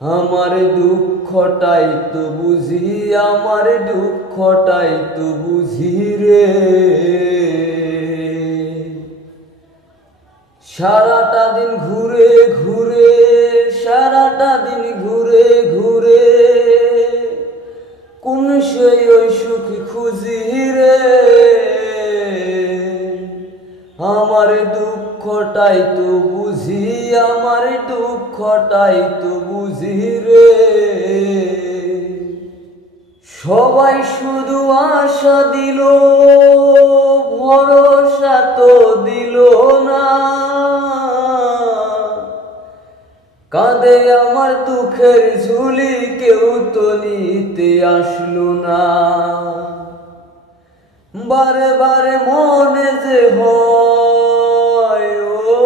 আমার দুঃখটাই তো বুঝি, আমার দুঃখটাই তো বুঝি রে। সারাটা দিন ঘুরে ঘুরে, সারাটা দিন ঘুরে ঘুরে কোন সেই ওই সুখী খুঁজি রে। আমার দুঃখটাই তো বুঝি, আমার দুঃখটাই তো বুঝি রে। সবাই শুধু আশা দিল, ভরসা তো দিল না। কাঁদে আমার দুঃখের ঝুলি, কেউ তো নিতে আসলো না। বারে বারে মনে যে হয় ও,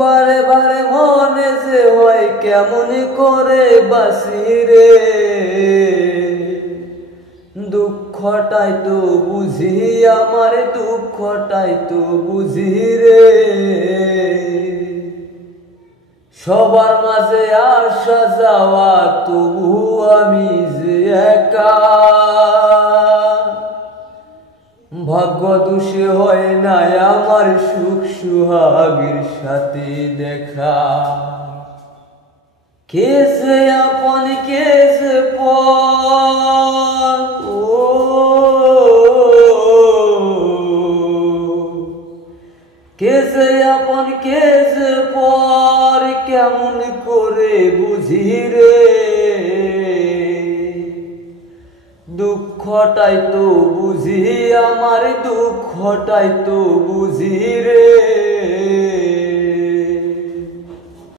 বারে বারে মনে যে হয় কেমন করে বাসি রে। দুঃখটাই তো বুঝি, আমার দুঃখটাই তো বুঝি রে। সবার মাঝে আসা যাওয়া, তবু আমি যে একা। ভাগ্য দোষে হয় নাই আমার সুখ সুহাগের সাথে দেখা। কে যে আপন কে যে পর, কে যে আপন কে যে পর, কেমন করে বুঝি রে। দুঃখটাই তো বুঝি, আমার দুঃখটাই তো বুঝি রে।